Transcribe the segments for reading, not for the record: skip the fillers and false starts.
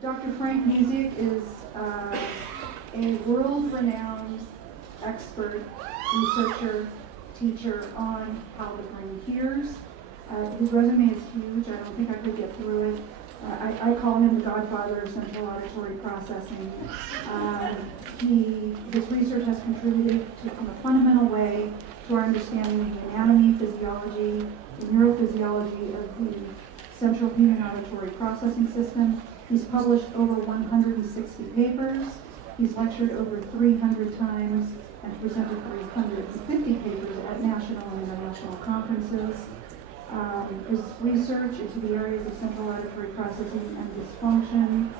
Dr. Frank Musiek is a world-renowned expert, researcher, teacher on how the brain hears. His resume is huge. I don't think I could get through it. I call him the godfather of central auditory processing. His research has contributed in a fundamental way to our understanding of the anatomy, physiology, and neurophysiology of the central human auditory processing system. He's published over 160 papers. He's lectured over 300 times and presented 350 papers at national and international conferences. His research into the areas of central auditory processing and dysfunction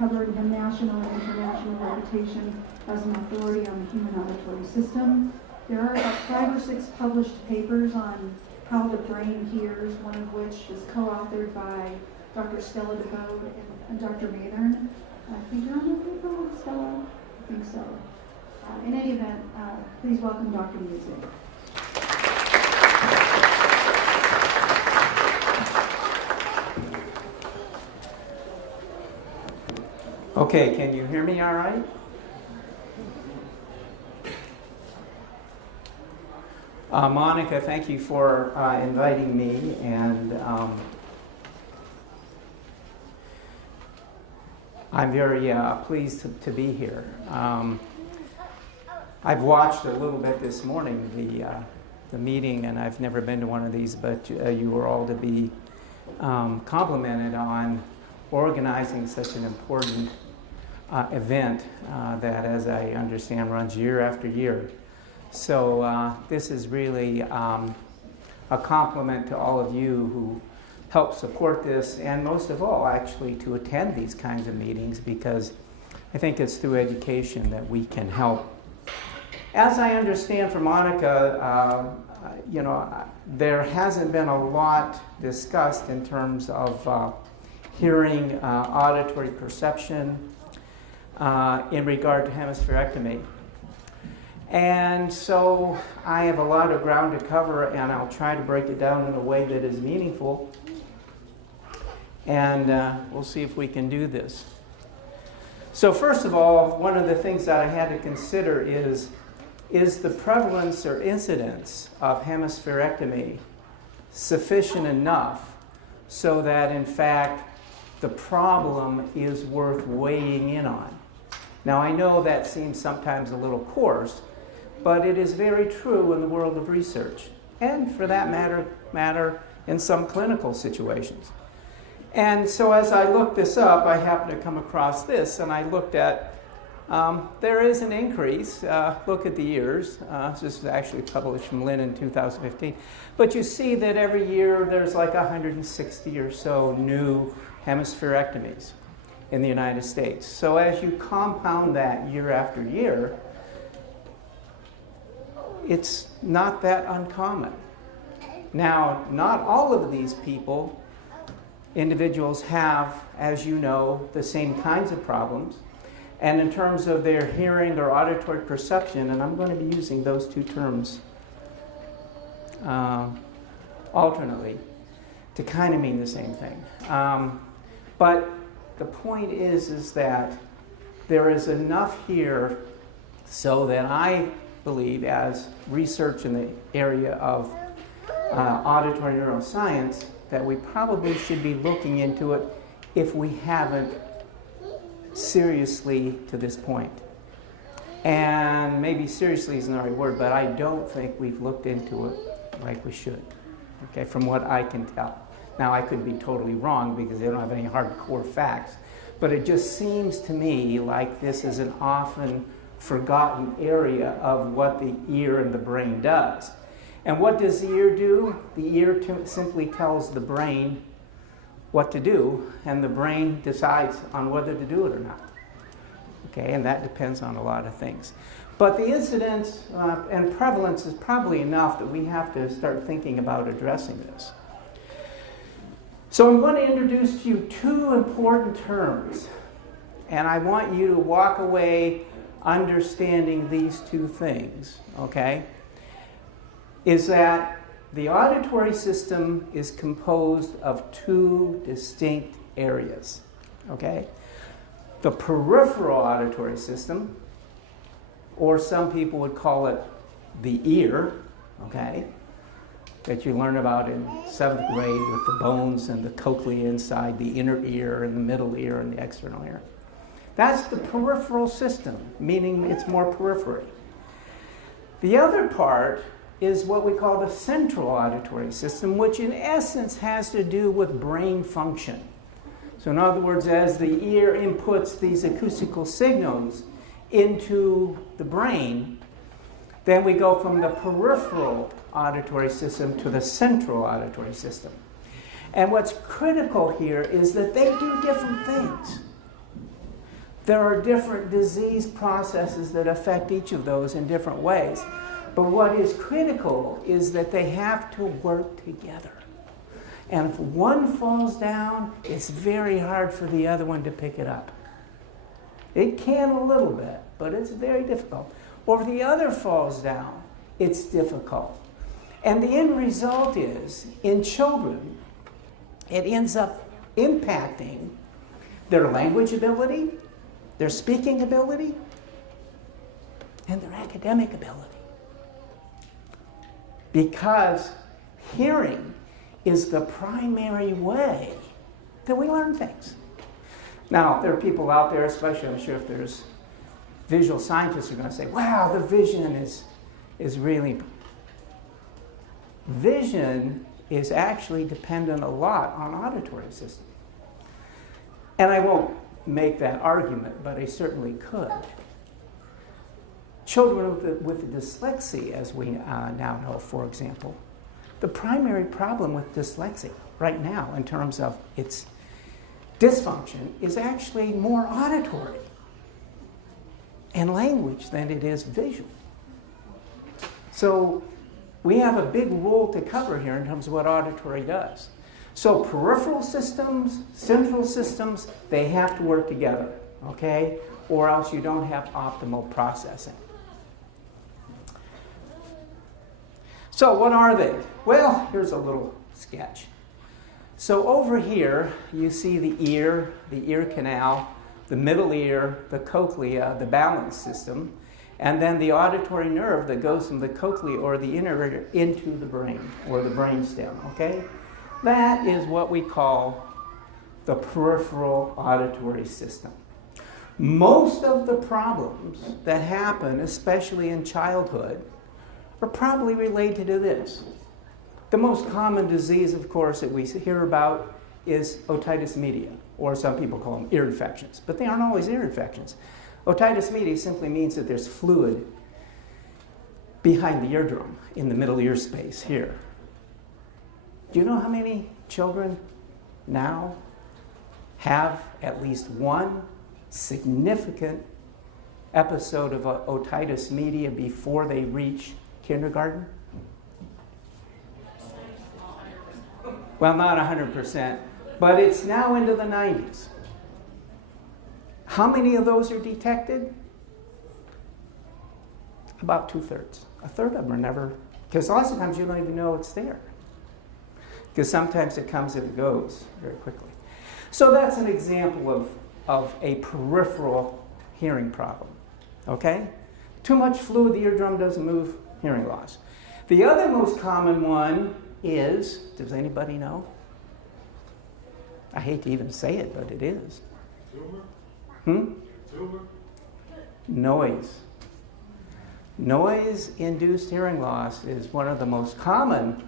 have earned him national and international reputation as an authority on the human auditory system. There are about 5 or 6 published papers on how the brain hears, one of which is co-authored by Dr. Stella DeVoe and Dr. Mathern. I think you're on the paper, Stella? I think so. In any event, please welcome Dr. Musiek. Okay, can you hear me all right? Monica, thank you for inviting me, and I'm very pleased to be here. I've watched a little bit this morning, the meeting, and I've never been to one of these, but you were all to be complimented on organizing such an important event that, as I understand, runs year after year. So this is really a compliment to all of you who help support this, and most of all, actually, to attend these kinds of meetings, because I think it's through education that we can help. As I understand from Monica, there hasn't been a lot discussed in terms of hearing auditory perception in regard to hemispherectomy. And so I have a lot of ground to cover, and I'll try to break it down in a way that is meaningful. And we'll see if we can do this. So first of all, one of the things that I had to consider is the prevalence or incidence of hemispherectomy sufficient enough so that, in fact, the problem is worth weighing in on? Now, I know that seems sometimes a little coarse, but it is very true in the world of research, and for that matter in some clinical situations. And so as I looked this up, I happened to come across this, and I looked at, there is an increase. Look at the years. This is actually published from Lynn in 2015. But you see that every year there's like 160 or so new hemispherectomies in the United States. So as you compound that year after year, it's not that uncommon. Now, not all of these individuals have, as you know, the same kinds of problems. And in terms of their hearing or auditory perception, and I'm going to be using those two terms alternately to kind of mean the same thing. But the point is that there is enough here so that I believe, as research in the area of auditory neuroscience, that we probably should be looking into it if we haven't seriously to this point. And maybe seriously isn't the right word, but I don't think we've looked into it like we should, okay, from what I can tell. Now, I could be totally wrong because they don't have any hardcore facts, but it just seems to me like this is an often forgotten area of what the ear and the brain does. And what does the ear do? The ear simply tells the brain what to do, and the brain decides on whether to do it or not. Okay, and that depends on a lot of things. But the incidence and prevalence is probably enough that we have to start thinking about addressing this. So I'm going to introduce to you 2 important terms, and I want you to walk away understanding these 2 things, okay? Is that the auditory system is composed of 2 distinct areas, okay? The peripheral auditory system, or some people would call it the ear, okay, that you learn about in 7th grade with the bones and the cochlea inside, the inner ear and the middle ear and the external ear. That's the peripheral system, meaning it's more periphery. The other part is what we call the central auditory system, which in essence has to do with brain function. So in other words, as the ear inputs these acoustical signals into the brain, then we go from the peripheral auditory system to the central auditory system. And what's critical here is that they do different things. There are different disease processes that affect each of those in different ways. But what is critical is that they have to work together. And if one falls down, it's very hard for the other one to pick it up. It can a little bit, but it's very difficult. Or if the other falls down, it's difficult. And the end result is, in children, it ends up impacting their language ability, their speaking ability, and their academic ability. Because hearing is the primary way that we learn things. Now, there are people out there, especially I'm sure if there's visual scientists, who are going to say, wow, the vision is really... Vision is actually dependent a lot on auditory system. And I won't make that argument, but I certainly could. Children with dyslexia, as we now know, for example, the primary problem with dyslexia right now in terms of its dysfunction is actually more auditory and language than it is visual. So we have a big role to cover here in terms of what auditory does. So peripheral systems, central systems, they have to work together, okay? Or else you don't have optimal processing. So what are they? Well, here's a little sketch. So over here, you see the ear canal, the middle ear, the cochlea, the balance system, and then the auditory nerve that goes from the cochlea or the inner ear into the brain, or the brainstem, okay? That is what we call the peripheral auditory system. Most of the problems that happen, especially in childhood, are probably related to this. The most common disease, of course, that we hear about is otitis media, or some people call them ear infections, but they aren't always ear infections. Otitis media simply means that there's fluid behind the eardrum in the middle ear space here. Do you know how many children now have at least one significant episode of otitis media before they reach kindergarten? Well, not 100%, but it's now into the 90s. How many of those are detected? About 2/3. A third of them are never, because lots of times you don't even know it's there. Because sometimes it comes and it goes very quickly. So that's an example of a peripheral hearing problem, okay? Too much fluid, the eardrum doesn't move, hearing loss. The other most common one is, does anybody know? I hate to even say it, but it is. Noise. Noise-induced hearing loss is one of the most common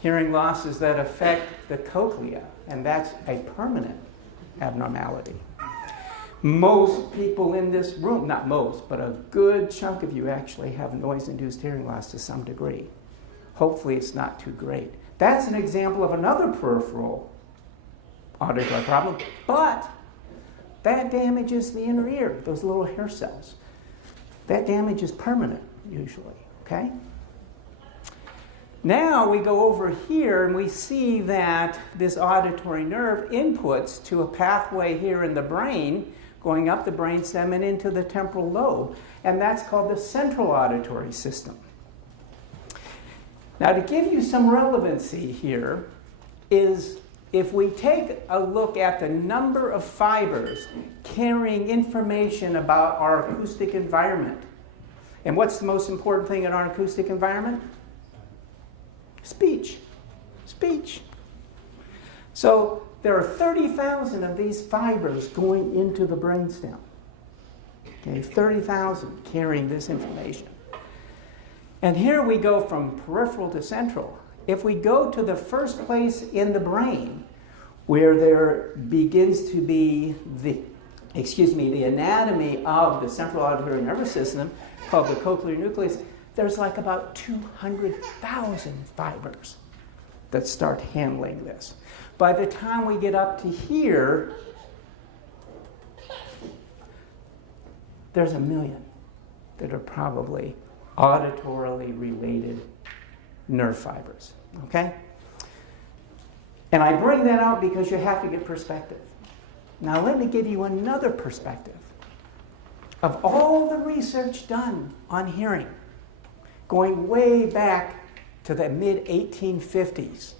hearing losses that affect the cochlea, and that's a permanent abnormality. Most people in this room, not most, but a good chunk of you actually have noise-induced hearing loss to some degree. Hopefully it's not too great. That's an example of another peripheral auditory problem, but that damages the inner ear, those little hair cells. That damage is permanent, usually, okay? Now we go over here and we see that this auditory nerve inputs to a pathway here in the brain, going up the brainstem and into the temporal lobe, and that's called the central auditory system. Now, to give you some relevancy here is if we take a look at the number of fibers carrying information about our acoustic environment, and what's the most important thing in our acoustic environment? Speech. Speech. So there are 30,000 of these fibers going into the brainstem. Okay, 30,000 carrying this information. And here we go from peripheral to central. If we go to the first place in the brain where there begins to be the anatomy of the central auditory nervous system called the cochlear nucleus, there's like about 200,000 fibers that start handling this. By the time we get up to here, there's 1 million that are probably auditorily related nerve fibers, okay? And I bring that out because you have to get perspective. Now let me give you another perspective. Of all the research done on hearing, going way back to the mid-1850s,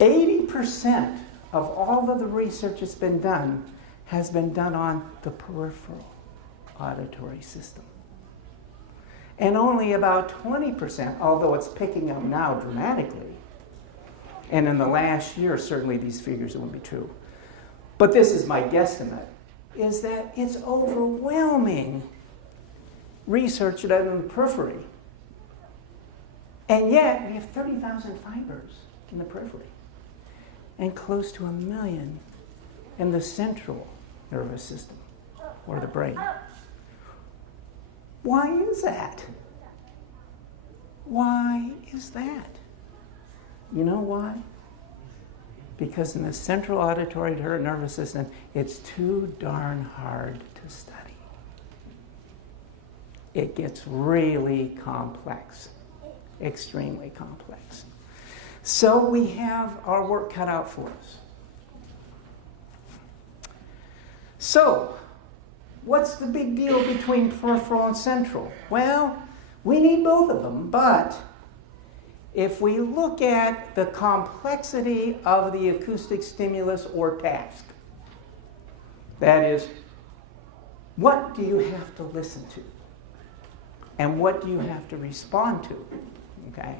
80% of all of the research that's been done has been done on the peripheral auditory system. And only about 20%, although it's picking up now dramatically, and in the last year, certainly these figures wouldn't be true. But this is my guesstimate, is that it's overwhelming research done in the periphery. And yet, we have 30,000 fibers in the periphery and close to 1 million in the central nervous system, or the brain. Why is that? Why is that? You know why? Because in the central auditory nervous system, it's too darn hard to study. It gets really complex, extremely complex. So we have our work cut out for us. So, what's the big deal between peripheral and central? Well, we need both of them, but if we look at the complexity of the acoustic stimulus or task, that is, what do you have to listen to? And what do you have to respond to? Okay?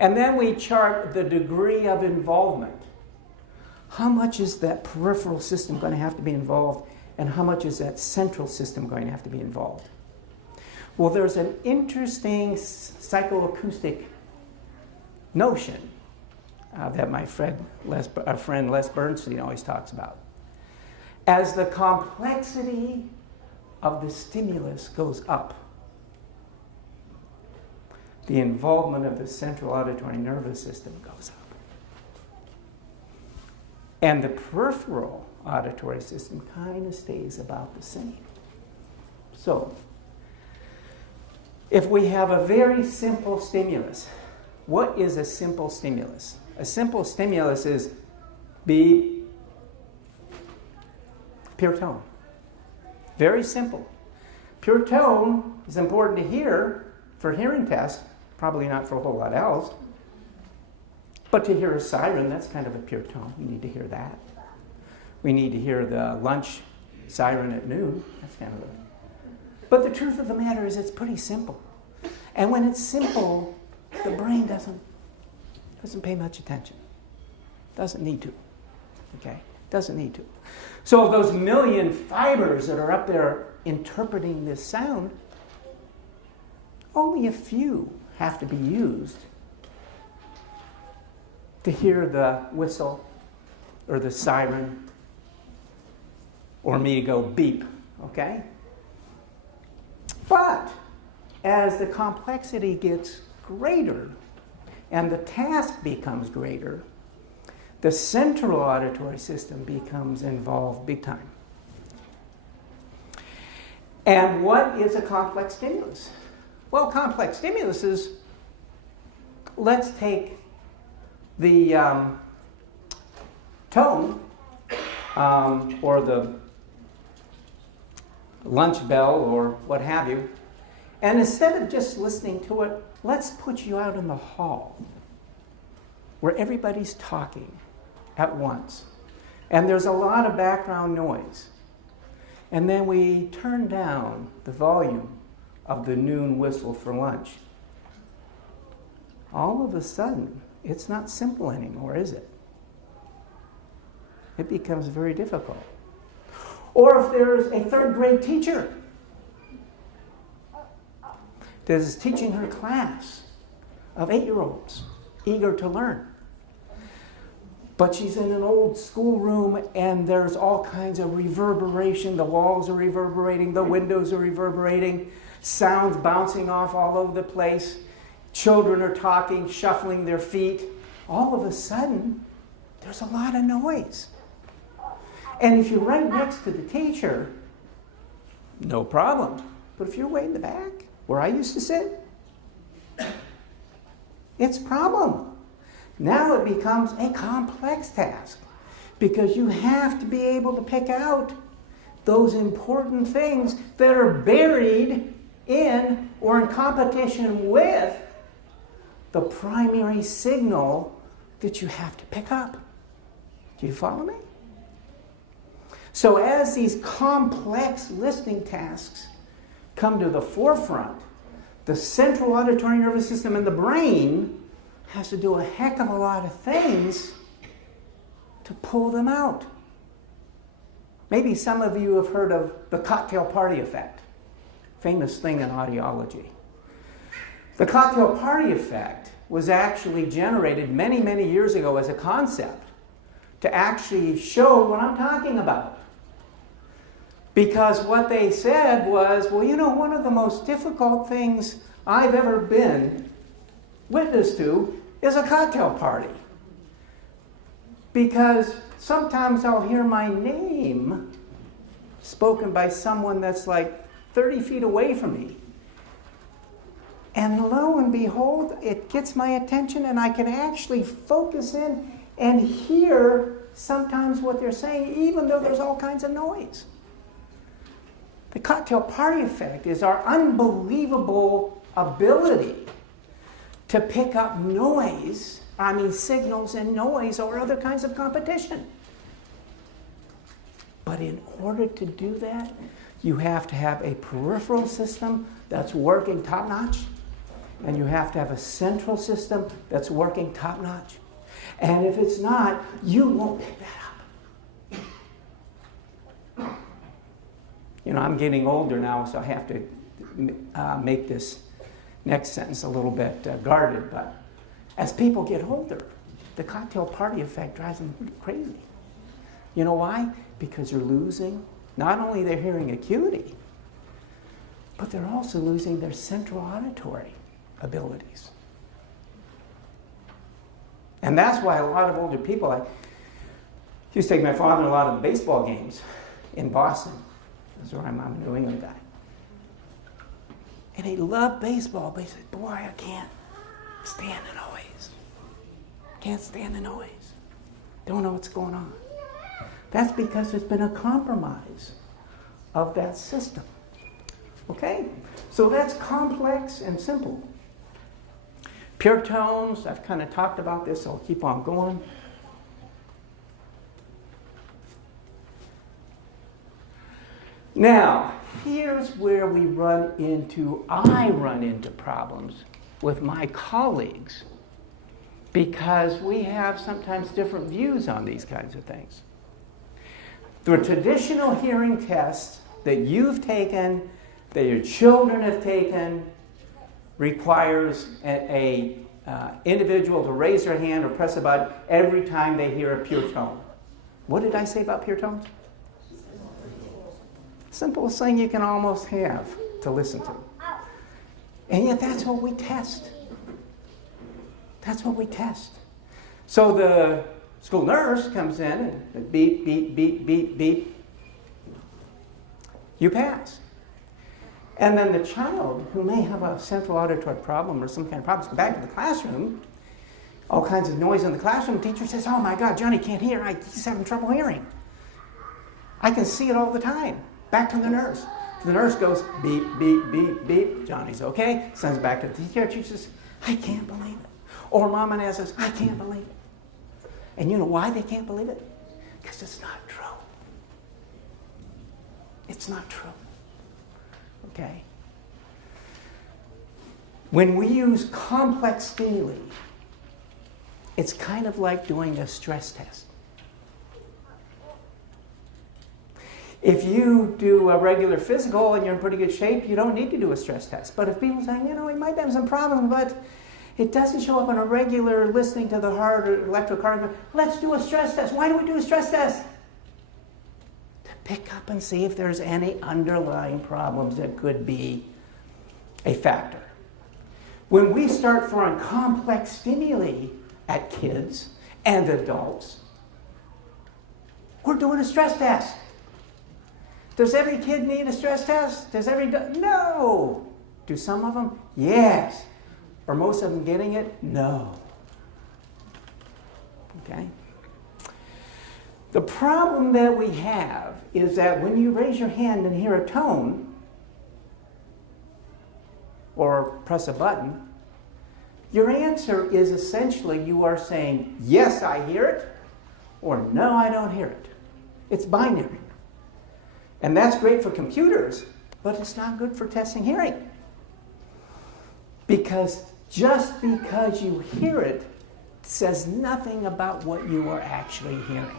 And then we chart the degree of involvement. How much is that peripheral system going to have to be involved, and how much is that central system going to have to be involved? Well, there's an interesting psychoacoustic notion that my friend Les Bernstein always talks about. As the complexity of the stimulus goes up, the involvement of the central auditory nervous system goes up. And the peripheral auditory system kind of stays about the same. So, if we have a very simple stimulus, what is a simple stimulus? A simple stimulus is beep, pure tone. Very simple. Pure tone is important to hear for hearing tests, probably not for a whole lot else. But to hear a siren, that's kind of a pure tone. We need to hear that. We need to hear the lunch siren at noon. That's kind of a... But the truth of the matter is it's pretty simple. And when it's simple, the brain doesn't pay much attention. Doesn't need to. Okay? Doesn't need to. So of those 1 million fibers that are up there interpreting this sound, only a few have to be used to hear the whistle or the siren or me to go beep, okay? But as the complexity gets greater and the task becomes greater, the central auditory system becomes involved big time. And what is a complex stimulus? Well, complex stimulus is, let's take the tone or the lunch bell or what have you, and instead of just listening to it, let's put you out in the hall where everybody's talking at once, and there's a lot of background noise. And then we turn down the volume of the noon whistle for lunch. All of a sudden, it's not simple anymore, is it? It becomes very difficult. Or if there's a third grade teacher that is teaching her class of 8-year-olds eager to learn. But she's in an old schoolroom and there's all kinds of reverberation. The walls are reverberating, the windows are reverberating, sounds bouncing off all over the place. Children are talking, shuffling their feet. All of a sudden, there's a lot of noise. And if you're right next to the teacher, no problem. But if you're way in the back, where I used to sit, it's a problem. Now it becomes a complex task because you have to be able to pick out those important things that are buried in or in competition with the primary signal that you have to pick up. Do you follow me? So as these complex listening tasks come to the forefront, the central auditory nervous system in the brain has to do a heck of a lot of things to pull them out. Maybe some of you have heard of the cocktail party effect, famous thing in audiology. The cocktail party effect was actually generated many, many years ago as a concept to actually show what I'm talking about. Because what they said was, well, you know, one of the most difficult things I've ever been witness to is a cocktail party. Because sometimes I'll hear my name spoken by someone that's like 30 feet away from me. And lo and behold, it gets my attention and I can actually focus in and hear sometimes what they're saying, even though there's all kinds of noise. The cocktail party effect is our unbelievable ability to pick up signals and noise or other kinds of competition. But in order to do that, you have to have a peripheral system that's working top-notch, and you have to have a central system that's working top-notch. And if it's not, you won't pick that up. You know, I'm getting older now, so I have to make this next sentence a little bit guarded, but as people get older, the cocktail party effect drives them crazy. You know why? Because they're losing not only their hearing acuity, but they're also losing their central auditory abilities. And that's why a lot of older people, I used to take my father a lot of the baseball games in Boston. That's where I'm a New England guy. And he loved baseball, but he said, boy, I can't stand the noise. Can't stand the noise. Don't know what's going on. That's because there's been a compromise of that system. Okay? So that's complex and simple. Pure tones, I've kind of talked about this, so I'll keep on going. Now, here's where I run into problems with my colleagues because we have sometimes different views on these kinds of things. The traditional hearing test that you've taken, that your children have taken, requires a individual to raise their hand or press a button every time they hear a pure tone. What did I say about pure tones? Simplest thing you can almost have to listen to. And yet that's what we test. That's what we test. So the school nurse comes in and beep, beep, beep, beep, beep. You pass. And then the child who may have a central auditory problem or some kind of problem goes back to the classroom, all kinds of noise in the classroom. The teacher says, oh my God, Johnny can't hear. He's having trouble hearing. I can see it all the time. Back to the nurse. The nurse goes, beep, beep, beep, beep. Johnny's okay. Sends back to the teacher. She says, I can't believe it. Or mom and dad says, I can't believe it. And you know why they can't believe it? Because it's not true. It's not true. Okay? When we use complex stimuli, it's kind of like doing a stress test. If you do a regular physical and you're in pretty good shape, you don't need to do a stress test. But if people say, you know, he might have some problems, but it doesn't show up on a regular listening to the heart or electrocardiogram, let's do a stress test. Why do we do a stress test? To pick up and see if there's any underlying problems that could be a factor. When we start throwing complex stimuli at kids and adults, we're doing a stress test. Does every kid need a stress test? No. Do some of them? Yes. Are most of them getting it? No. Okay? The problem that we have is that when you raise your hand and hear a tone, or press a button, your answer is essentially you are saying, yes, I hear it, or no, I don't hear it. It's binary. And that's great for computers, but it's not good for testing hearing. Because just because you hear it says nothing about what you are actually hearing.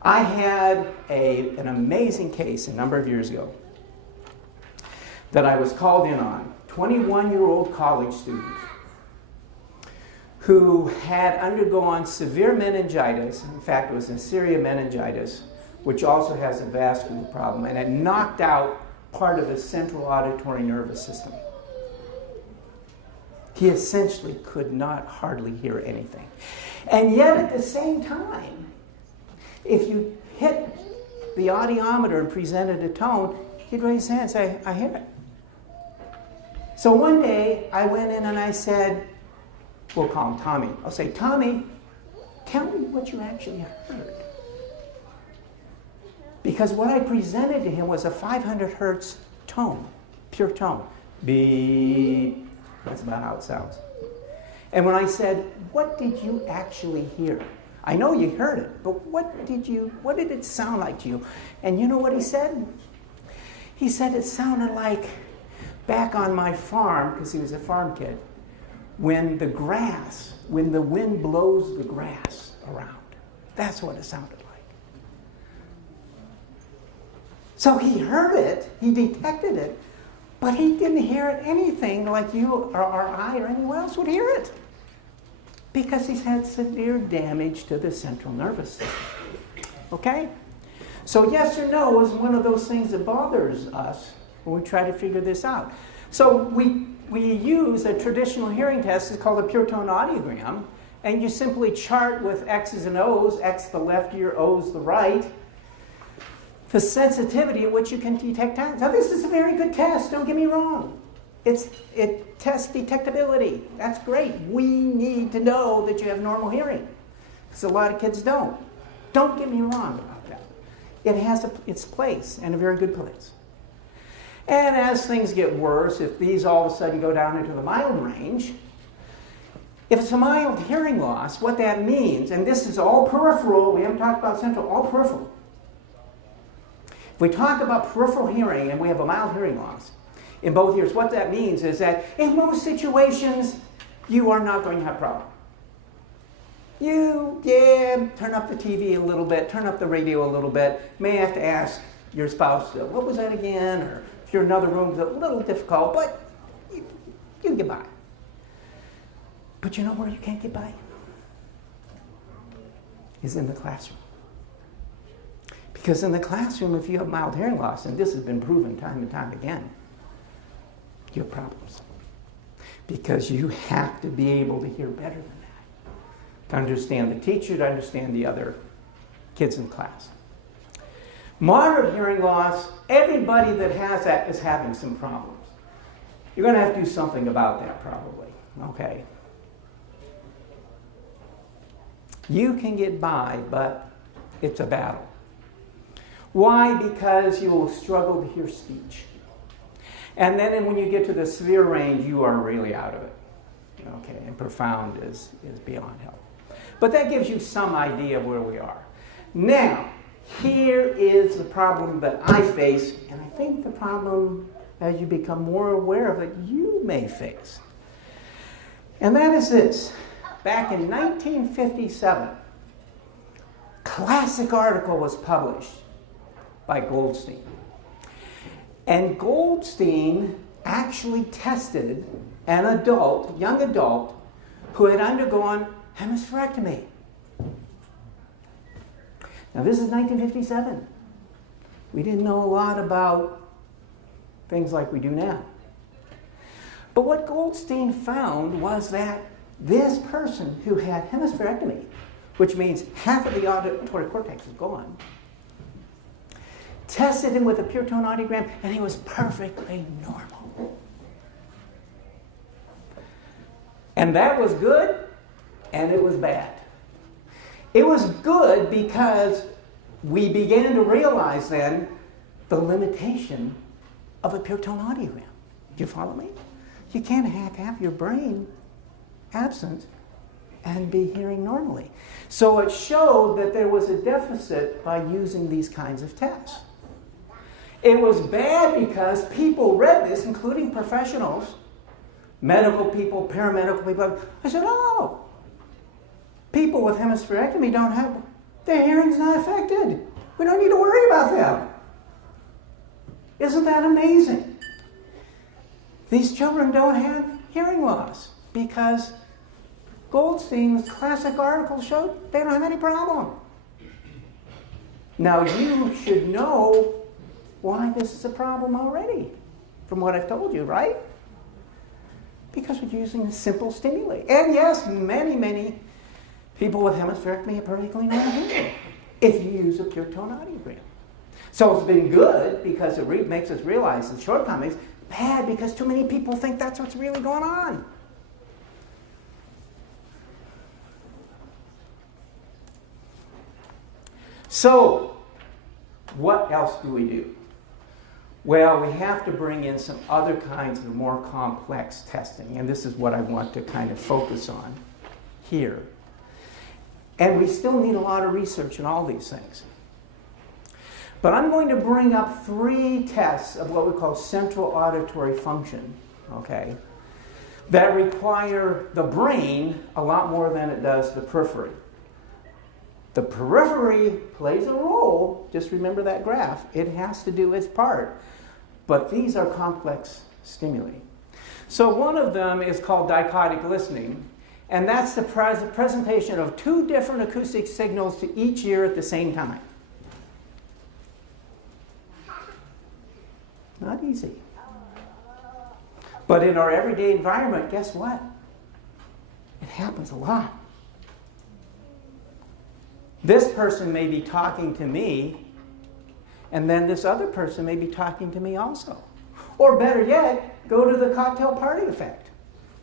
I had an amazing case a number of years ago that I was called in on. 21-year-old college student who had undergone severe meningitis. In fact, it was a serious meningitis, which also has a vascular problem, and had knocked out part of his central auditory nervous system. He essentially could not hardly hear anything. And yet at the same time, if you hit the audiometer and presented a tone, he'd raise his hand and say, I hear it. So one day I went in and I said, we'll call him Tommy. I'll say, Tommy, tell me what you actually heard. Because what I presented to him was a 500 hertz tone, pure tone. Beep. That's about how it sounds. And when I said, what did you actually hear? I know you heard it, but what did it sound like to you? And you know what he said? He said it sounded like back on my farm, because he was a farm kid, when the wind blows the grass around. That's what it sounded like. So he heard it, he detected it, but he didn't hear it anything like you or I or anyone else would hear it. Because he's had severe damage to the central nervous system. Okay? So yes or no is one of those things that bothers us when we try to figure this out. So we use a traditional hearing test. It's called a pure tone audiogram. And you simply chart with X's and O's, X the left ear, O's the right, the sensitivity at which you can detect tones. Now this is a very good test, don't get me wrong. It tests detectability. That's great. We need to know that you have normal hearing, because a lot of kids don't. Don't get me wrong about that. It has its place, and a very good place. And as things get worse, if these all of a sudden go down into the mild range, if it's a mild hearing loss, what that means, and this is all peripheral, we haven't talked about central, all peripheral. If we talk about peripheral hearing and we have a mild hearing loss in both ears, what that means is that in most situations, you are not going to have a problem. Turn up the TV a little bit, turn up the radio a little bit, may have to ask your spouse, what was that again? Or if you're in another room, it's a little difficult, but you can get by. But you know where you can't get by? Is in the classroom. Because in the classroom, if you have mild hearing loss, and this has been proven time and time again, you have problems. Because you have to be able to hear better than that. To understand the teacher, to understand the other kids in class. Moderate hearing loss, everybody that has that is having some problems. You're going to have to do something about that probably, okay? You can get by, but it's a battle. Why? Because you will struggle to hear speech. And then when you get to the severe range, you are really out of it. okay, and profound is beyond help. But that gives you some idea of where we are. Now, here is the problem that I face, and I think the problem, as you become more aware of it, you may face. And that is this. Back in 1957, a classic article was published by Goldstein. And Goldstein actually tested an adult, young adult, who had undergone hemispherectomy. Now, this is 1957. We didn't know a lot about things like we do now. But what Goldstein found was that this person who had hemispherectomy, which means half of the auditory cortex is gone, tested him with a pure tone audiogram, and he was perfectly normal. And that was good, and it was bad. It was good because we began to realize then the limitation of a pure tone audiogram. Do you follow me? You can't have half your brain absent and be hearing normally. So it showed that there was a deficit by using these kinds of tests. It was bad because people read this, including professionals, medical people, paramedical people. I said, oh, people with hemispherectomy don't have, their hearing's not affected. We don't need to worry about them. Isn't that amazing? These children don't have hearing loss because Goldstein's classic article showed they don't have any problem. Now you should know why this is a problem already, from what I've told you, right? Because we're using a simple stimuli. And yes, many people with hemispherectomy are perfectly normal if you use a pure tone audiogram. So it's been good because it makes us realize the shortcomings. Bad because too many people think that's what's really going on. So, what else do we do? Well, we have to bring in some other kinds of more complex testing, and this is what I want to kind of focus on here. And we still need a lot of research in all these things. But I'm going to bring up 3 tests of what we call central auditory function, okay, that require the brain a lot more than it does the periphery. The periphery plays a role, just remember that graph. It has to do its part. But these are complex stimuli. So one of them is called dichotic listening, and that's the presentation of 2 different acoustic signals to each ear at the same time. Not easy. But in our everyday environment, guess what? It happens a lot. This person may be talking to me, and then this other person may be talking to me also. Or better yet, go to the cocktail party effect,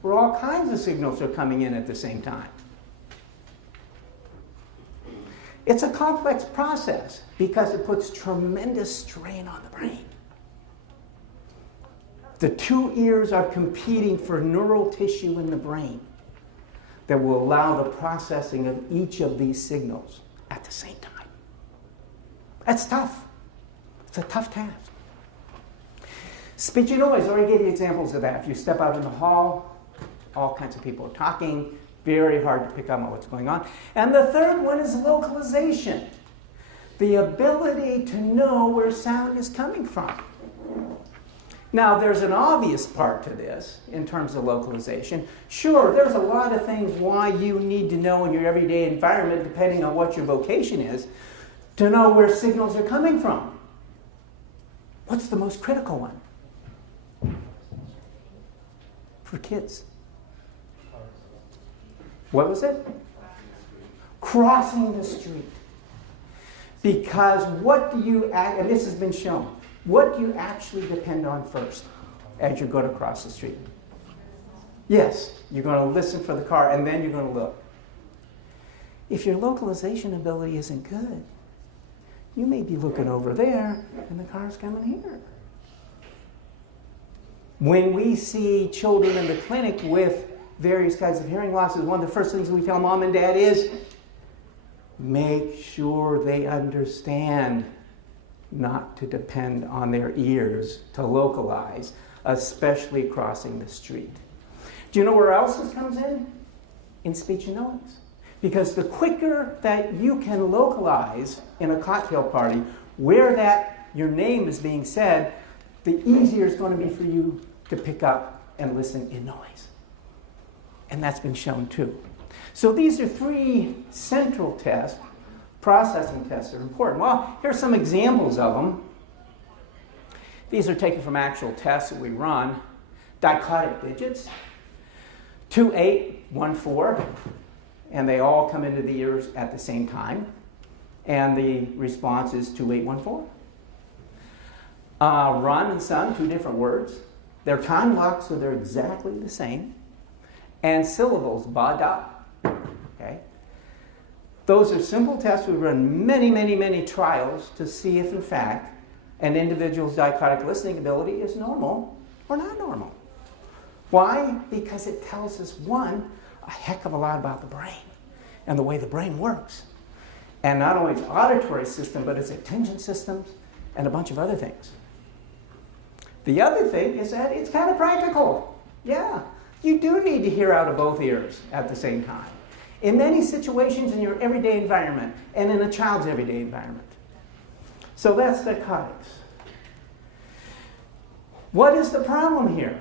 where all kinds of signals are coming in at the same time. It's a complex process because it puts tremendous strain on the brain. The 2 ears are competing for neural tissue in the brain that will allow the processing of each of these signals at the same time. That's tough. It's a tough task. Speech and noise, I already gave you examples of that. If you step out in the hall, all kinds of people are talking, very hard to pick up on what's going on. And the third one is localization, the ability to know where sound is coming from. Now, there's an obvious part to this in terms of localization. Sure, there's a lot of things why you need to know in your everyday environment, depending on what your vocation is, to know where signals are coming from. What's the most critical one? For kids. What was it? Crossing the street. Because what do you, and this has been shown, what do you actually depend on first as you go to cross the street? Yes, you're going to listen for the car, and then you're going to look. If your localization ability isn't good, you may be looking over there, and the car's coming here. When we see children in the clinic with various kinds of hearing losses, one of the first things we tell mom and dad is make sure they understand not to depend on their ears to localize, especially crossing the street. Do you know where else this comes in? In speech and noise. Because the quicker that you can localize in a cocktail party where that your name is being said, the easier it's going to be for you to pick up and listen in noise. And that's been shown too. So these are 3 central tests, processing tests that are important. Well, here's some examples of them. These are taken from actual tests that we run. Dichotic digits, 2, 8, 1, 4, and they all come into the ears at the same time. And the response is 2, 8, 1, 4. Run and sun, 2 different words. They're time locked, so they're exactly the same. And syllables, ba, da. Okay? Those are simple tests. We run many, many, many trials to see if, in fact, an individual's dichotic listening ability is normal or not normal. Why? Because it tells us, one, a heck of a lot about the brain and the way the brain works. And not only its auditory system, but its attention systems and a bunch of other things. The other thing is that it's kind of practical. Yeah, you do need to hear out of both ears at the same time. In many situations in your everyday environment and in a child's everyday environment. So that's dichotics. What is the problem here?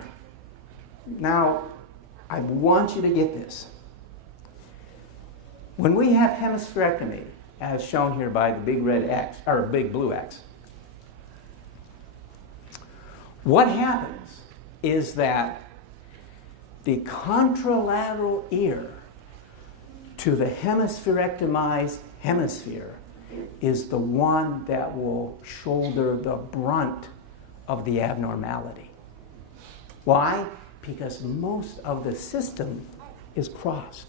Now, I want you to get this. When we have hemispherectomy, as shown here by the big red X, or big blue X, what happens is that the contralateral ear to the hemispherectomized hemisphere is the one that will shoulder the brunt of the abnormality. Why? Because most of the system is crossed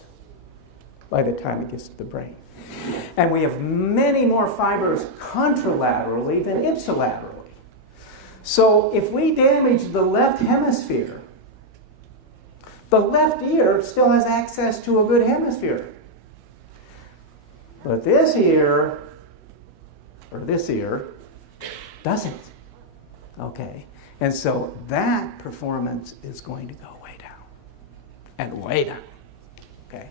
by the time it gets to the brain. And we have many more fibers contralaterally than ipsilaterally. So if we damage the left hemisphere, the left ear still has access to a good hemisphere. But this ear, or this ear, doesn't. Okay? And so that performance is going to go way down. And way down. Okay?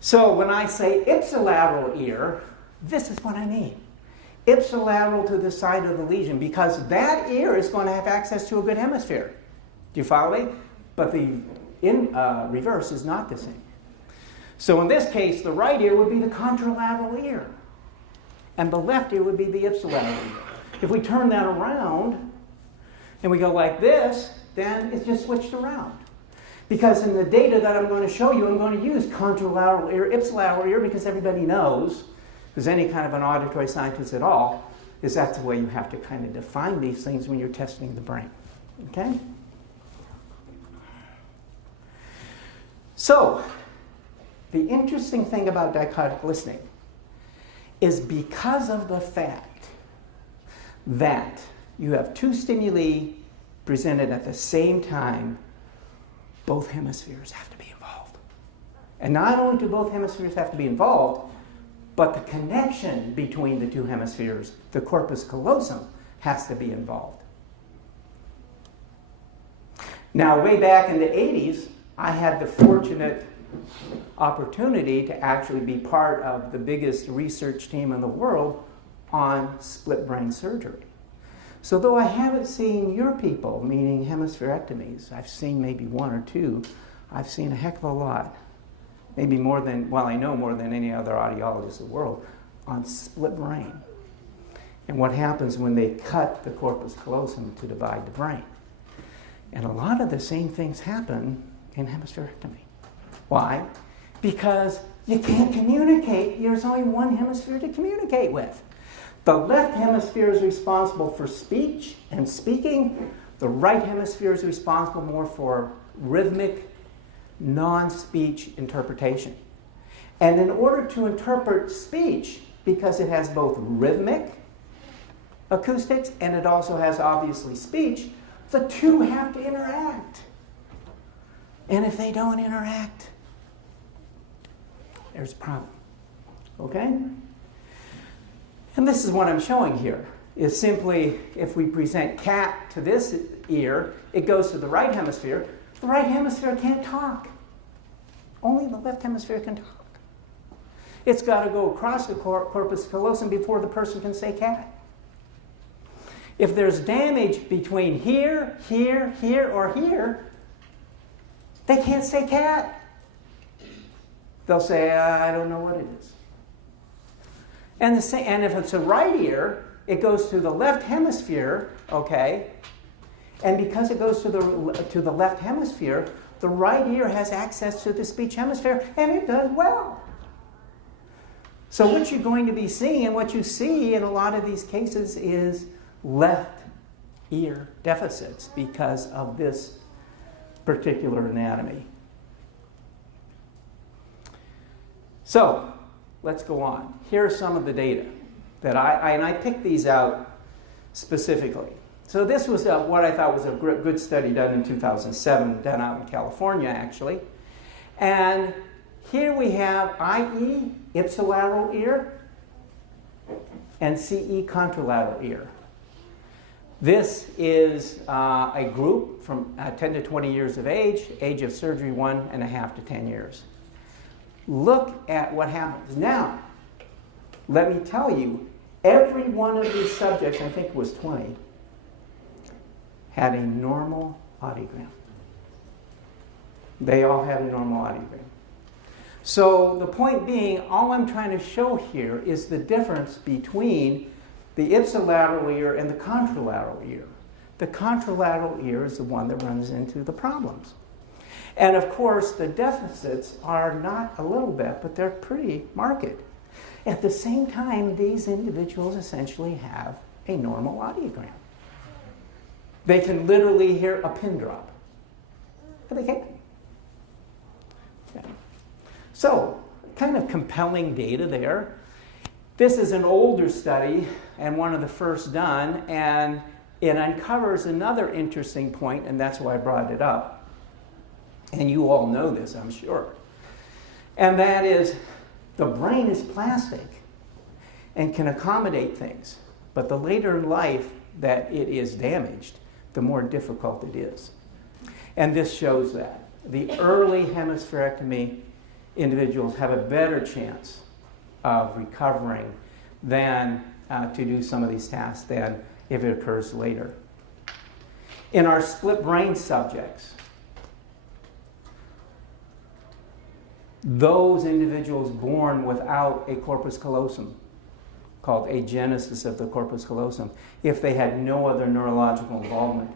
So when I say ipsilateral ear, this is what I mean. Ipsilateral to the side of the lesion, because that ear is going to have access to a good hemisphere. Do you follow me? But the reverse is not the same. So in this case, the right ear would be the contralateral ear. And the left ear would be the ipsilateral ear. If we turn that around and we go like this, then it's just switched around. Because in the data that I'm going to show you, I'm going to use contralateral ear, ipsilateral ear, because everybody knows, who's any kind of an auditory scientist at all, is that's the way you have to kind of define these things when you're testing the brain. Okay? So, the interesting thing about dichotic listening is because of the fact that you have 2 stimuli presented at the same time, both hemispheres have to be involved. And not only do both hemispheres have to be involved, but the connection between the 2 hemispheres, the corpus callosum, has to be involved. Now, way back in the 80s, I had the fortunate opportunity to actually be part of the biggest research team in the world on split brain surgery. So though I haven't seen your people, meaning hemispherectomies, I've seen maybe 1 or 2, I've seen a heck of a lot. Maybe more than, well, I know more than any other audiologist in the world on split brain. And what happens when they cut the corpus callosum to divide the brain. And a lot of the same things happen in hemispherectomy. Why? Because you can't communicate. There's only one hemisphere to communicate with. The left hemisphere is responsible for speech and speaking. The right hemisphere is responsible more for rhythmic, non-speech interpretation. And in order to interpret speech, because it has both rhythmic acoustics and it also has obviously speech, the 2 have to interact. And if they don't interact, there's a problem. Okay? And this is what I'm showing here, is simply if we present cat to this ear, it goes to the right hemisphere. The right hemisphere can't talk. Only the left hemisphere can talk. It's got to go across the corpus callosum before the person can say cat. If there's damage between here, here, here, or here, they can't say cat. They'll say, I don't know what it is. And if it's a right ear, it goes to the left hemisphere, okay? And because it goes to the left hemisphere, the right ear has access to the speech hemisphere, and it does well. So what you're going to be seeing, and what you see in a lot of these cases, is left ear deficits because of this particular anatomy. So let's go on. Here are some of the data that I picked these out specifically. So this was what I thought was a good study done in 2007, done out in California, actually. And here we have IE, ipsilateral ear, and CE, contralateral ear. This is a group from 10 to 20 years of age of surgery 1.5 to 10 years. Look at what happens. Now, let me tell you, every one of these subjects, I think it was 20, had a normal audiogram. They all had a normal audiogram. So the point being, all I'm trying to show here is the difference between the ipsilateral ear and the contralateral ear. The contralateral ear is the one that runs into the problems. And of course, the deficits are not a little bit, but they're pretty marked. At the same time, these individuals essentially have a normal audiogram. They can literally hear a pin drop, but they can't. Okay. So, kind of compelling data there. This is an older study and one of the first done, and it uncovers another interesting point, and that's why I brought it up. And you all know this, I'm sure. And that is, the brain is plastic and can accommodate things, but the later in life that it is damaged, the more difficult it is. And this shows that. The early hemispherectomy individuals have a better chance of recovering than to do some of these tasks than if it occurs later. In our split brain subjects, those individuals born without a corpus callosum, called agenesis of the corpus callosum, if they had no other neurological involvement,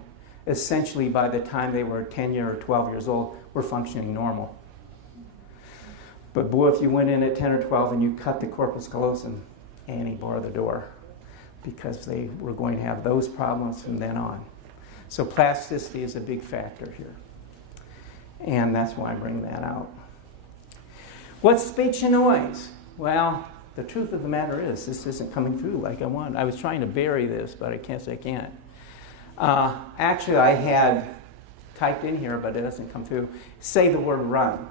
essentially by the time they were 10 or 12 years old, were functioning normal. But boy, if you went in at 10 or 12 and you cut the corpus callosum, Annie bar the door, because they were going to have those problems from then on. So plasticity is a big factor here. And that's why I bring that out. What's speech and noise? Well, the truth of the matter is, this isn't coming through like I want. I was trying to bury this, but I can't. Actually, I had typed in here, but it doesn't come through. Say the word run.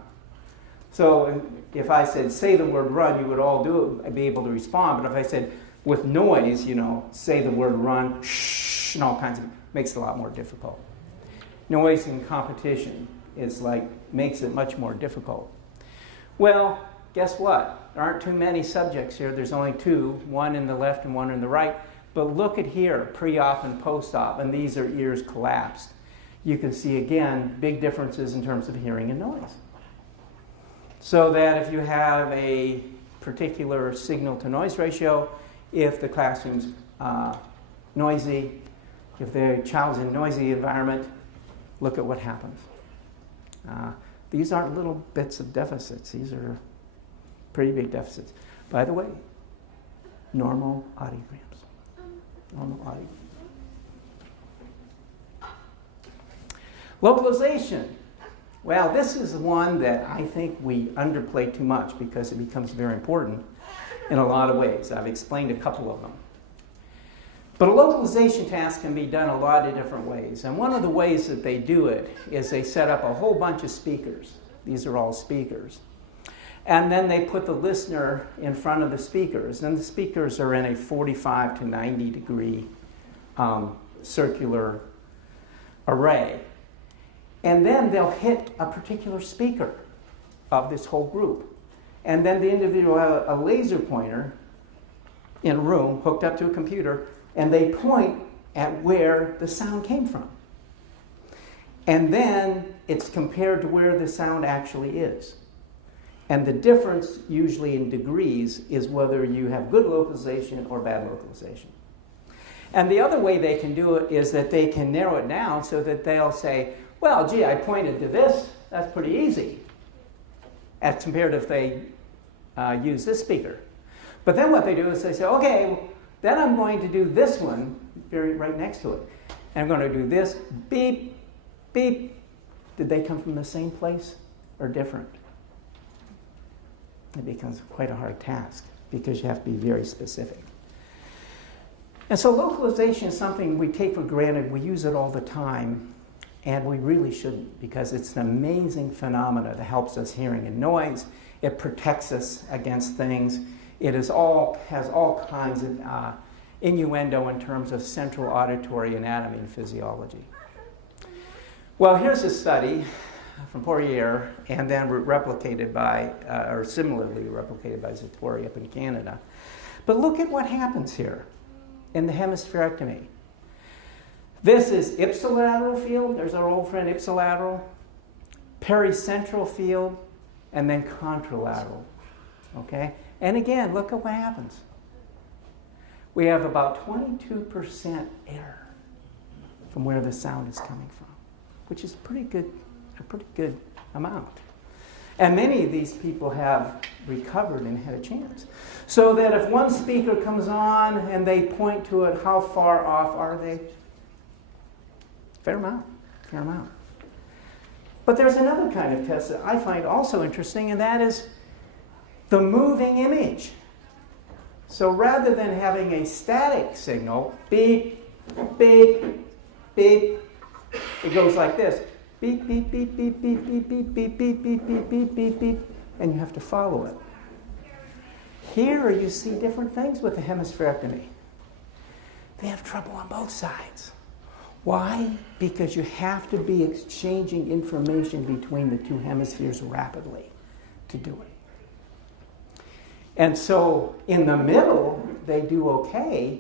So if I said, say the word run, you would all be able to respond. But if I said, with noise, say the word run, shh, and all kinds of, makes it a lot more difficult. Noise in competition makes it much more difficult. Well, guess what? There aren't too many subjects here. There's only two, one in the left and one in the right. But look at here, pre-op and post-op, and these are ears collapsed. You can see, again, big differences in terms of hearing and noise. So that if you have a particular signal-to-noise ratio, if the classroom's noisy, if the child's in a noisy environment, look at what happens. These aren't little bits of deficits. These are pretty big deficits. By the way, normal audiograms. Normal audiograms. Localization. Well, this is one that I think we underplay too much because it becomes very important in a lot of ways. I've explained a couple of them. But a localization task can be done a lot of different ways. And one of the ways that they do it is they set up a whole bunch of speakers. These are all speakers. And then they put the listener in front of the speakers. And the speakers are in a 45 to 90 degree circular array. And then they'll hit a particular speaker of this whole group. And then the individual will have a laser pointer in a room hooked up to a computer, and they point at where the sound came from. And then it's compared to where the sound actually is. And the difference, usually in degrees, is whether you have good localization or bad localization. And the other way they can do it is that they can narrow it down so that they'll say, well, gee, I pointed to this. That's pretty easy, as compared to if they use this speaker. But then what they do is they say, okay, well, then I'm going to do this one right next to it. And I'm going to do this, beep, beep. Did they come from the same place or different? It becomes quite a hard task because you have to be very specific. And so localization is something we take for granted. We use it all the time, and we really shouldn't, because it's an amazing phenomena that helps us hearing in noise. It protects us against things. It has all kinds of innuendo in terms of central auditory anatomy and physiology. Well, here's a study from Poirier, and then replicated by, or similarly replicated by Zatori up in Canada. But look at what happens here in the hemispherectomy. This is ipsilateral field. There's our old friend ipsilateral. Pericentral field, and then contralateral. Okay? And again, look at what happens. We have about 22% error from where the sound is coming from, which is a pretty good amount. And many of these people have recovered and had a chance. So that if one speaker comes on and they point to it, how far off are they? Fair amount. But there's another kind of test that I find also interesting, and that is the moving image. So rather than having a static signal, beep, beep, beep, it goes like this. Beep, beep, beep, beep, beep, beep, beep, beep, beep, beep, beep, beep, beep, beep, and you have to follow it. Here you see different things with the hemispherectomy. They have trouble on both sides. Why? Because you have to be exchanging information between the two hemispheres rapidly to do it. And so in the middle, they do okay,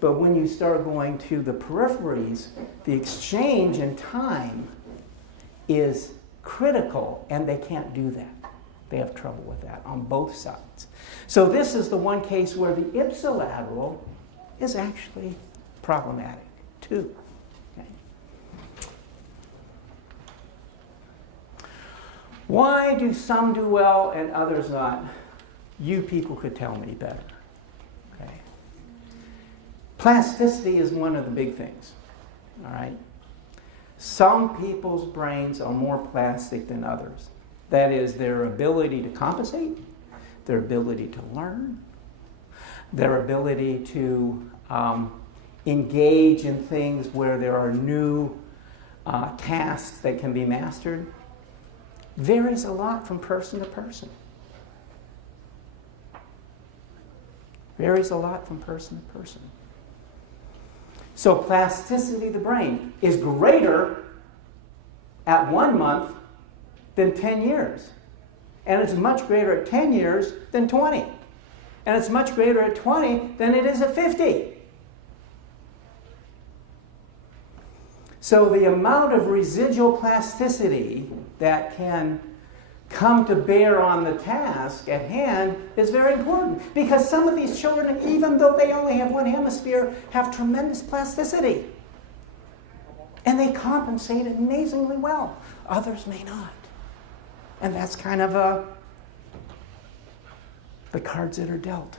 but when you start going to the peripheries, the exchange in time is critical, and they can't do that. They have trouble with that on both sides. So this is the one case where the ipsilateral is actually problematic too. Okay. Why do some do well and others not? You people could tell me better. Okay. Plasticity is one of the big things. All right. Some people's brains are more plastic than others. That is, their ability to compensate, their ability to learn, their ability to engage in things where there are new tasks that can be mastered, varies a lot from person to person. Varies a lot from person to person. So plasticity of the brain is greater at 1 month than 10 years. And it's much greater at 10 years than 20. And it's much greater at 20 than it is at 50. So the amount of residual plasticity that can come to bear on the task at hand is very important, because some of these children, even though they only have one hemisphere, have tremendous plasticity. And they compensate amazingly well. Others may not. And that's kind of the cards that are dealt.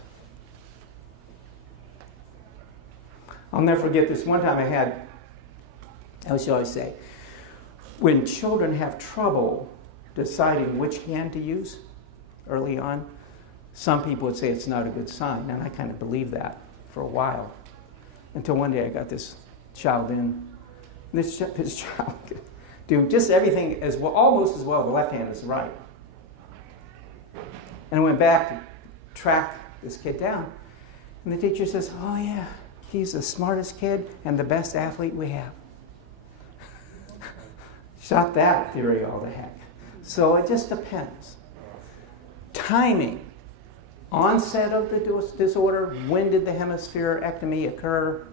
I'll never forget this one time I used to always say, when children have trouble deciding which hand to use early on, some people would say it's not a good sign, and I kind of believed that for a while. Until one day I got this child in. This child could do just everything as well, almost as well the left hand as the right. And I went back to track this kid down. And the teacher says, oh yeah, he's the smartest kid and the best athlete we have. Shot that theory all the heck. So it just depends. Timing. Onset of the disorder. When did the hemispherectomy occur?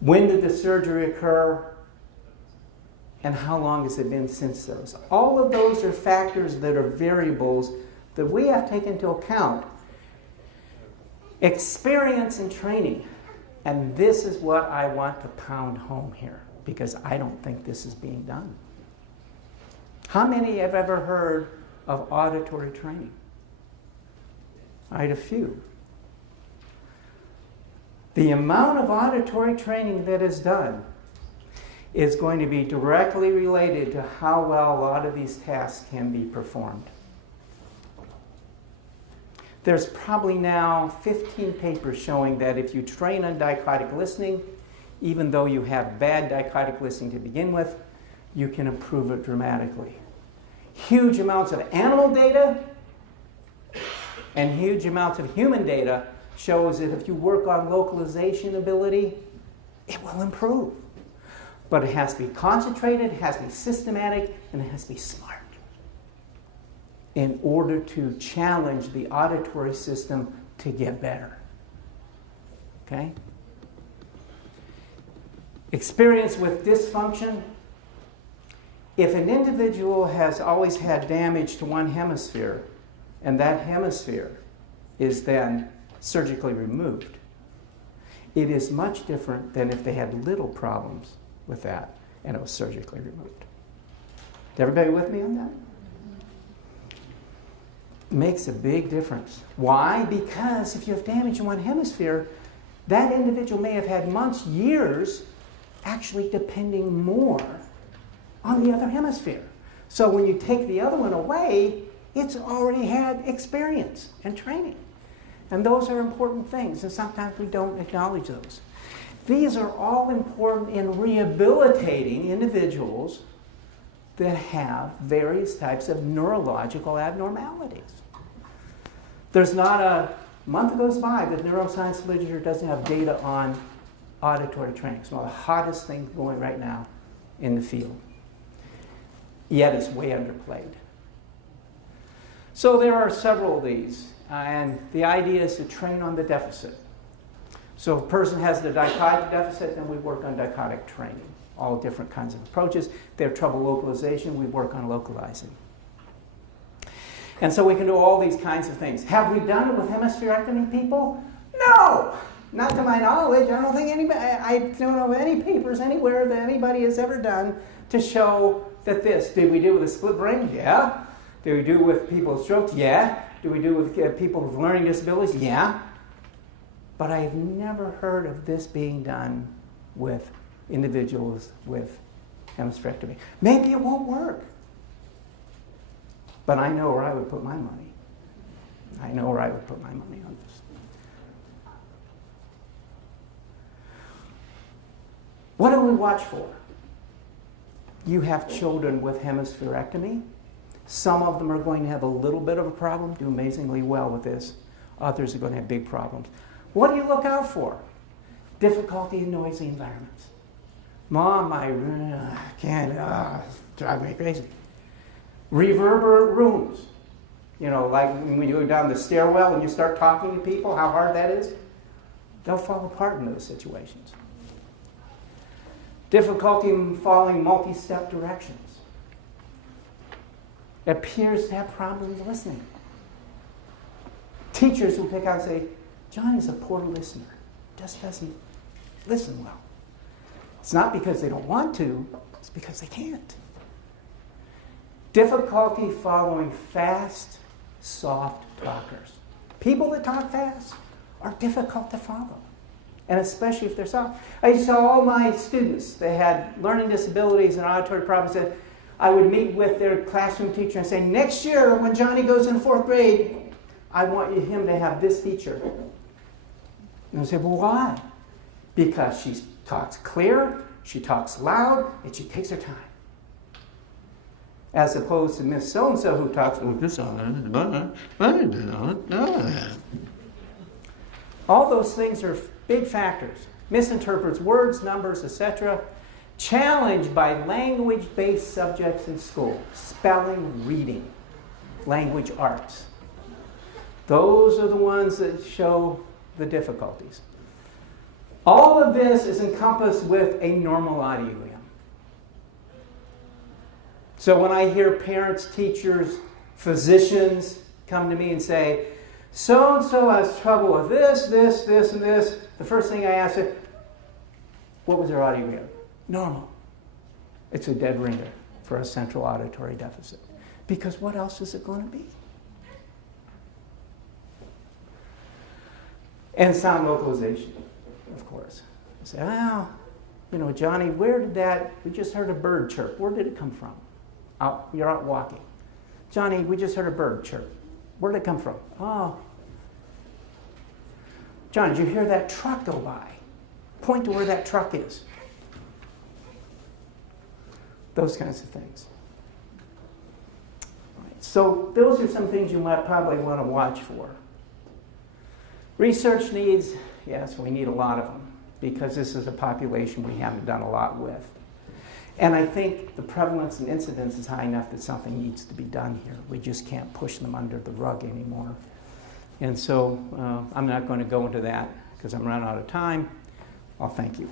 When did the surgery occur? And how long has it been since those? All of those are factors that are variables that we have to take into account. Experience and training. And this is what I want to pound home here, because I don't think this is being done. How many have ever heard of auditory training? All right, a few. The amount of auditory training that is done is going to be directly related to how well a lot of these tasks can be performed. There's probably now 15 papers showing that if you train on dichotic listening, even though you have bad dichotic listening to begin with, you can improve it dramatically. Huge amounts of animal data and huge amounts of human data shows that if you work on localization ability, it will improve. But it has to be concentrated, it has to be systematic, and it has to be smart in order to challenge the auditory system to get better. Okay? Experience with dysfunction. If an individual has always had damage to one hemisphere, and that hemisphere is then surgically removed, it is much different than if they had little problems with that and it was surgically removed. Is everybody with me on that? It makes a big difference. Why? Because if you have damage in one hemisphere, that individual may have had months, years, actually depending more on the other hemisphere. So when you take the other one away, it's already had experience and training. And those are important things, and sometimes we don't acknowledge those. These are all important in rehabilitating individuals that have various types of neurological abnormalities. There's not a month that goes by that neuroscience literature doesn't have data on auditory training. It's one of the hottest things going right now in the field. Yet it's way underplayed. So there are several of these, and the idea is to train on the deficit. So if a person has the dichotic deficit, then we work on dichotic training, all different kinds of approaches. If they have trouble localization, we work on localizing. And so we can do all these kinds of things. Have we done it with hemispherectomy people? No! Not to my knowledge. I don't think anybody, I don't know of any papers anywhere that anybody has ever done to show that this. Did we do it with a split brain? Yeah. Did we do it with people with strokes? Yeah. Do we do it with people with learning disabilities? Yeah. But I've never heard of this being done with individuals with hemispherectomy. Maybe it won't work. But I know where I would put my money. I know where I would put my money on this. What do we watch for? You have children with hemispherectomy. Some of them are going to have a little bit of a problem, do amazingly well with this. Others are going to have big problems. What do you look out for? Difficulty in noisy environments. Mom, I can't, drive me crazy. Reverberant rooms. You know, like when you go down the stairwell and you start talking to people, how hard that is. They'll fall apart in those situations. Difficulty in following multi-step directions. Appears to have problems listening. Teachers will pick out and say, Johnny's a poor listener. Just doesn't listen well. It's not because they don't want to, it's because they can't. Difficulty following fast, soft talkers. People that talk fast are difficult to follow, and especially if they're soft. I saw all my students, they had learning disabilities and auditory problems, that I would meet with their classroom teacher and say, next year when Johnny goes in 4th grade, I want him to have this feature. And I say, well, why? because she talks clear, she talks loud, and she takes her time. As opposed to Miss So-and-so who talks, all those things are big factors. Misinterprets words, numbers, etc. Challenged by language-based subjects in school. Spelling, reading, language arts. Those are the ones that show the difficulties. All of this is encompassed with a normal audiogram. So when I hear parents, teachers, physicians come to me and say, so-and-so has trouble with this, this, this, and this, the first thing I ask is, what was their audiogram? Normal. It's a dead ringer for a central auditory deficit. Because what else is it going to be? And sound localization, of course. I say, well, Johnny, where did that, we just heard a bird chirp. Where did it come from? You're out walking. Johnny, we just heard a bird chirp. Where did it come from? Oh. John, did you hear that truck go by? Point to where that truck is. Those kinds of things. So those are some things you might probably want to watch for. Research needs, yes, we need a lot of them because this is a population we haven't done a lot with. And I think the prevalence and incidence is high enough that something needs to be done here. We just can't push them under the rug anymore. And so I'm not going to go into that because I'm running out of time. I'll thank you.